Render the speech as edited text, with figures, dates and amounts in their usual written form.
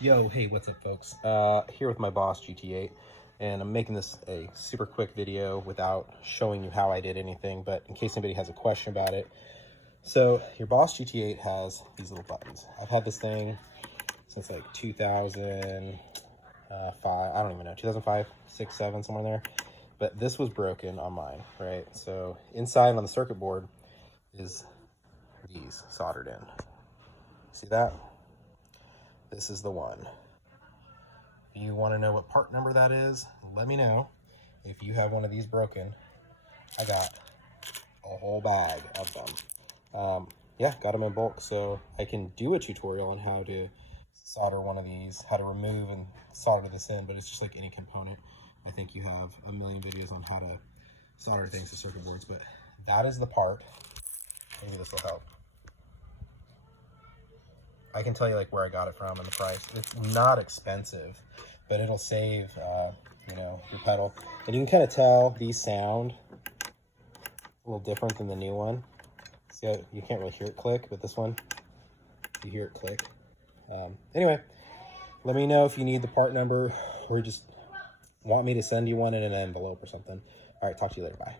Yo, hey, what's up, folks? Here with my Boss GT8, and I'm making this a super quick video without showing you how I did anything, but in case anybody has a question about it. So your Boss GT8 has these little buttons. I've had this thing since like 2005, I don't even know, 2005, 6, 7, somewhere there. But this was broken on mine, right? So inside on the circuit board is these soldered in. See that? This is the one. If you want to know what part number that is, let me know. If you have one of these broken, I got a whole bag of them. Yeah, got them in bulk, so I can do a tutorial on how to solder one of these, how to remove and solder this in, but it's just like any component. I think you have a million videos on how to solder things to circuit boards, but that is the part. Maybe this will help. I can tell you like where I got it from and the price. It's not expensive, but it'll save, you know, your pedal. And you can kind of tell these sound a little different than the new one. See how you can't really hear it click, but this one, you hear it click. Anyway, let me know if you need the part number or just want me to send you one in an envelope or something. All right, talk to you later. Bye.